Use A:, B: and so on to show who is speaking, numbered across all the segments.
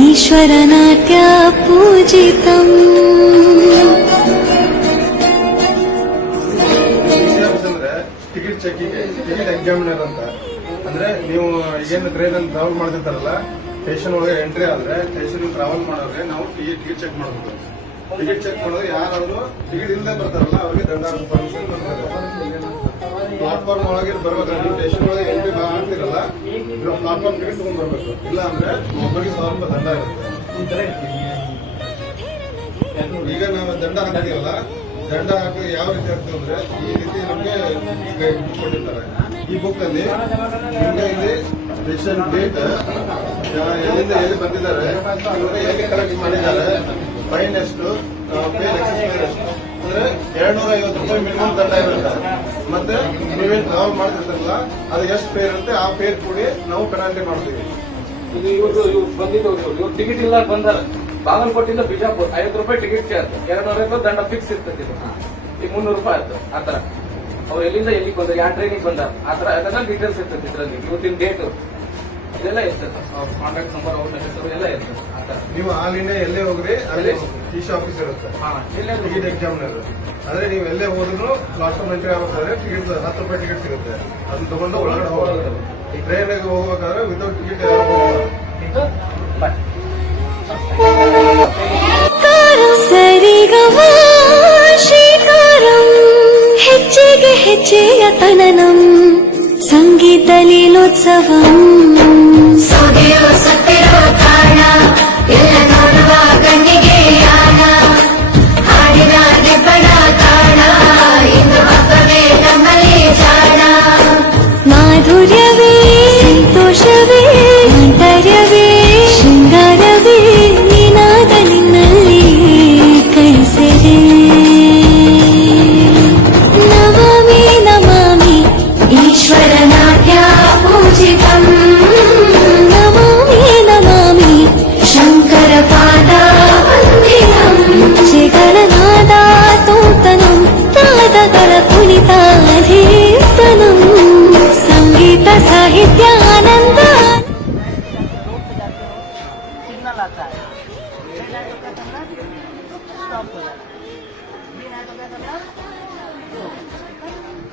A: ईश्वरनाट्य पूजितम्
B: ಅಂದ್ರೆ ticket checking ticket examiner ಅಂತ ಅಂದ್ರೆ ನೀವು ಈಗೇನು ಟ್ರೈನ್ ಅಲ್ಲಿ ಟ್ರಾವೆಲ್ ಮಾಡ್ತಿರ್ತಾರಲ್ಲ ಸ್ಟೇಷನ್ ಒಳಗೆ ಎಂಟ್ರಿ ಆದ್ರೆ ಸ್ಟೇಷನ್ ಟ್ರಾವೆಲ್ ಮಾಡೋದ್ರೆ ನಾವು ಟಿಕೆಟ್ ಟಿಕೆಟ್ ಚೆಕ್ ಮಾಡಬೇಕು ಟಿಕೆಟ್ ಚೆಕ್ ಮಾಡೋದು ಯಾರಾದ್ರೂ ಟಿಕೆಟ್ ಇಲ್ಲದೆ ಬರ್ತಾರಲ್ಲ ಅವ್ರಿಗೆ ದಂಡ ಪರ್ಮಿಷನ್ ಪ್ಲಾಟ್ಫಾರ್ಮ್ ಒಳಗೆ ಬರ್ಬೇಕು. ಸ್ಟೇಷನ್ ಒಳಗೆ ಎಂಟ್ರಿ ಆಗ್ತಿರಲ್ಲ ಪ್ಲಾಟ್ಫಾರ್ಮ್ ಟಿಕೆಟ್ ತಗೊಂಡ್ ಬರ್ಬೇಕು. ಇಲ್ಲ ಅಂದ್ರೆ ಒಬ್ಬರಿಗೆ ಸಾವಿರ ರೂಪಾಯಿ ದಂಡ ಇರುತ್ತೆ. ಈಗ ನಾವು ದಂಡ ಹಾಕಿದೀವಲ್ಲ ದಂಡ ಹಾಕಿ ಯಾವ ರೀತಿ ಆಗ್ತದೆ ಅಂದ್ರೆ ಈ ರೀತಿ ನಮ್ಗೆ ಬುಕ್ ಕೊಟ್ಟಿರ್ತಾರೆ. ಈ ಬುಕ್ ಅಲ್ಲಿ ನಿಮ್ಗೆ ಇಲ್ಲಿ ಸ್ಟೇಷನ್ ಡೇಟ್ ಎಲ್ಲಿಂದ ಎಲ್ಲಿ ಬಂದಿದ್ದಾರೆ ಎಲ್ಲಿ ಕಲೆಕ್ಟ್ ಮಾಡಿದ್ದಾರೆ ಫೈನ್ ಎಷ್ಟು ಪೇ ಎಷ್ಟು ಅಂದ್ರೆ ಎರಡ್ ನೂರ ಐವತ್ತು ರೂಪಾಯಿ ಮಿನಿಮಮ್ ದಂಡ ಇರುತ್ತೆ. ಮತ್ತೆ ನೀವೇನ್ ಟ್ರಾವೆಲ್ ಮಾಡ್ತಿರ್ತಾರಲ್ಲ ಅದು ಎಷ್ಟು ಫೇರ್ ಇರುತ್ತೆ ಆ ಫೇರ್ ಕೂಡಿ ನಾವು ಪೆನಾಲ್ಟಿ ಮಾಡ್ತೀವಿ.
C: ಇದು ಇವ್ರದ್ದು ಇವ್ರು ಬಂದಿದ್ದು ಇವ್ರು ಟಿಕೆಟ್ ಇಲ್ಲ ಬಂದಾರ. ಬಾಗಲಕೋಟೆಯಿಂದ ಬಿಜಾಪುರ್ ಐವತ್ತು ರೂಪಾಯಿ ಟಿಕೆಟ್ ಚಾರ್ಜ್ ಎರಡು ನೂರ ಐವತ್ತು ದಂಡ ಫಿಕ್ಸ್ ಇರ್ತದೆ ಈಗ ಮುನ್ನೂರು ರೂಪಾಯಿ ಆಯ್ತು ಆತರ ಅವ್ರು ಎಲ್ಲಿಂದ ಎಲ್ಲಿಗೆ ಬಂದ್ರೆ ಯಾವ ಟ್ರೈನಿಗೆ ಬಂದಾರ ಆತರ ಅದೆಲ್ಲ ಡೀಟೇಲ್ಸ್ ಇರ್ತದೆ ಇದರಲ್ಲಿ. ಇವತ್ತಿನ ಡೇಟ್ ಇದೆಲ್ಲ ಇರ್ತದೆ. ಅವ್ರ ಕಾಂಟ್ಯಾಕ್ಟ್ ನಂಬರ್ ಅವ್ರ ಹೆಸರು ಎಲ್ಲ ಇರ್ತದೆ. ಆತರ
B: ನೀವು ಆಲಿಂದ ಎಲ್ಲೇ ಹೋಗ್ರಿ ಅಲ್ಲಿ ಟಿ ಆಫೀಸ್ ಇರುತ್ತೆ.
C: ಹಾ ಎಲ್ಲೇ
B: ಟಿಕೆಟ್ ಎಕ್ಸಾಮಿನರ್ ಅಂದ್ರೆ ನೀವು ಎಲ್ಲೇ ಹೋದ್ರು ಪ್ಲಾಟ್ಫಾರ್ಮ್ ಎಂಟ್ರಿ ಆಗ್ಬೇಕಾದ್ರೆ ಟಿಕೆಟ್ ಹತ್ತು ರೂಪಾಯಿ ಟಿಕೆಟ್ ಸಿಗುತ್ತೆ. ಅದನ್ನ ತಗೊಂಡು ಒಳಗಡೆ ಹೋಗೋದು ಈ ಟ್ರೈನ್ ಹೋಗ್ಬೇಕಾದ್ರೆ ವಿತೌಟ್ ಟಿಕೆಟ್
A: ಹೆಜ್ಜೆಗೆ ಹೆಜ್ಜೆಯ ತನನಂ. ಸಂಗೀತ ಲೀಲೋತ್ಸವಂ.
D: ಸೊದೆಯೋ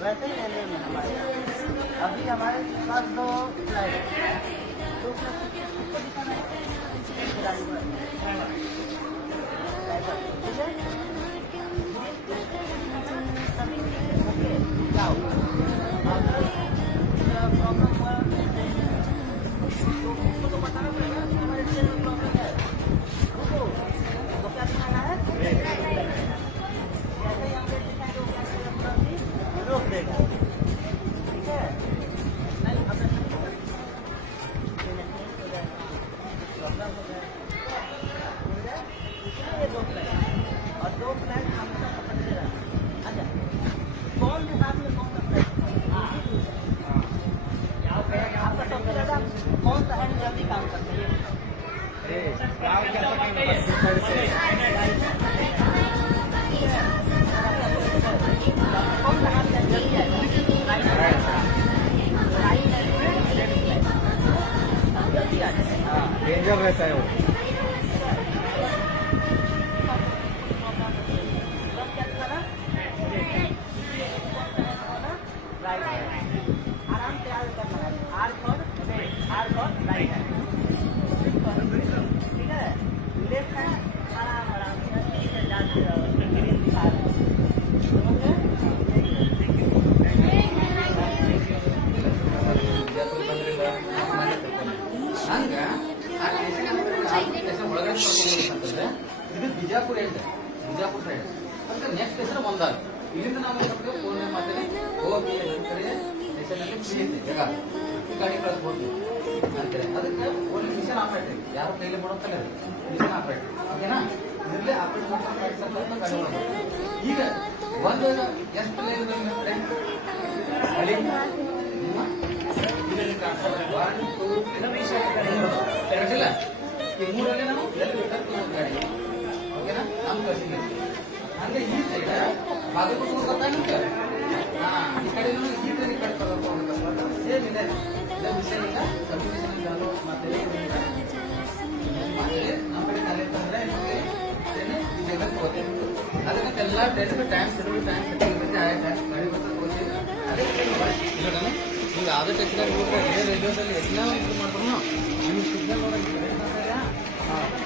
E: वैसे ही रेलवे में हमारे अभी हमारे पास दो फ्लाइट है दो फ्लाइट किसको दिखाना है ड्राइवर ड्राइवर ठीक है
C: レンジャ。ಬಿಜಾಪುರ ಸೈಡ್ ಅಂದ್ರೆ ನೆಕ್ಸ್ಟ್ ಸ್ಟೇಷನ್ ಒಂದಾಗ ಇಲ್ಲಿಂದ ನಾವು ಸ್ವಲ್ಪ ಫೋನ್ ಮಾಡ್ತೇವೆ ಗಾಡಿ ಕಳಿಸ್ಬೋದು ಅಂತಾರೆ ಅದಕ್ಕೆ ಒಂದು ಮಿಷನ್ ಆಪರೇಟ್ ಯಾರು ಕೈಲಿ ಮಾಡೋಕ್ಕಲ್ಲ ಮಿಷನ್ ಆಪರೇಟ್ ಓಕೆನಾ? ಇದರಲ್ಲೇ ಆಪರೇಟ್ ಮಾಡ್ತಾರೆ ಈಗ ಒಂದು ಎಷ್ಟು ಟೂ ಎರಡಿಲ್ಲ ಈ ಮೂರಲ್ಲಿ ನಾವು ಎಲ್ಲಿ ಬೇಕಾದ್ರೆ ಗಾಡಿ? ಓಕೆನಾ ನಮ್ಮ ಕಳ್ಸಿದ್ವಿ ಹಂಗೆ ಈ ಸೈಡ್ ಬಾಗಲಕೋಟೆ ಗೊತ್ತಾಗುತ್ತೆ ಹಾ ಈ ಕಡೆ ಈ ಕಡೆ ಈ ಕಡೆ ಸೇಮ್ ಇದೆ ಇದೇ ವಿಷಯ ಇಲ್ಲ ಕಮ್ಯುನಿಕೇಶನ್ ಮತ್ತೆ ಮತ್ತೆ ನಮ್ಮ ಕಡೆ ಖಾಲಿ ಅಂತಂದ್ರೆ ನಿಮಗೆ ಏನು ಈ ಜಾಗ ತಗೋತೀವಿ ಅದಕ್ಕೆ ಎಲ್ಲ time time schedule time setting ಇರುತ್ತೆ ಆ ಟೈಮ್ ಗಾಡಿ ಬರ್ತಾ ತಗೋತೀವಿ ಅದೇ ಇಲ್ಲ ನಾನು ಈಗ ಆದ ಟೆಕ್ನಾಗ ಹೋದ್ರೆ ಏ ರೇಡಿಯೋದಲ್ಲಿ ಎಲ್ಲ ಇದು ಮಾಡಿದ್ರು ನಿಮ್ಮ ಸಿಗ್ನಲ್ ನೋಡೋದು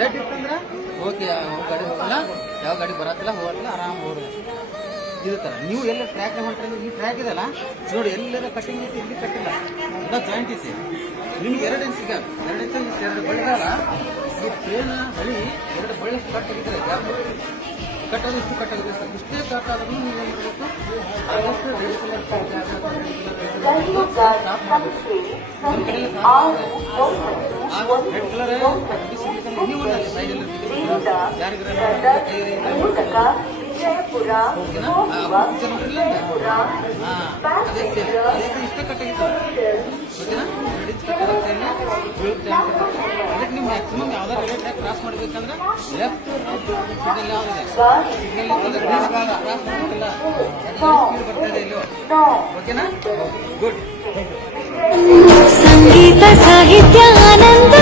C: ರೆಡ್ ಇತ್ತಂದ್ರೆ ಓಕೆ ಗಾಡಿ ಹೋಗಲ್ಲ ಯಾವ ಗಾಡಿ ಬರತ್ತಿಲ್ಲ ಹೋಗತ್ತಿಲ್ಲ ಆರಾಮ್ ಹೋಗ್ರಿ ಇದು ಥರ ನೀವು ಎಲ್ಲ ಟ್ರ್ಯಾಕ್ ಹೊಂಟ್ರೆ ಈ ಟ್ರ್ಯಾಕ್ ಇದೆಲ್ಲ ನೋಡಿ ಎಲ್ಲೆಲ್ಲ ಕಟ್ಟಿಂಗ್ ಇತ್ತು ಇಲ್ಲಿ ಕಟ್ಟಿಲ್ಲ ಎಲ್ಲ ಜಾಯಿಂಟ್ ಐತಿ. ನಿಮ್ಗೆ ಎರಡು ಇಂಚ್ ಸಿಗಲ್ಲ. ಎರಡು ಇಂಚ್ ಎರಡು ಬಳ್ಳಿಗಾರ ಈ ಟ್ರೇನ್ ಬಳಿ ಎರಡು ಬಳ್ಳಿ ಕಟ್ ಆಗಿದ್ರೆ ಗ್ಯಾಪ್ ಕಟ್ಟೋದು ಇಷ್ಟು ಕಟ್ಟಾಗಿದೆ ಸರ್ ಇಷ್ಟೇ ಕಟ್ ಆದ್ರೂ ನೀವು ಏನು ಮಾಡಬೇಕು? ಆದಷ್ಟು ರೆಡ್ ಕಲರ್ ರೆಡ್ ಕಲರ್ ಯಾರಿಗಾರ
F: ವಿಜಯಪುರ
C: ಅದಕ್ಕೆ ನೀವು ಮ್ಯಾಕ್ಸಿಮಮ್ ಕ್ರಾಸ್ ಮಾಡ್ಬೇಕಂದ್ರೆ ಓಕೆನಾ ಗುಡ್
D: ಸಂಗೀತ ಸಾಹಿತ್ಯ ಆನಂದ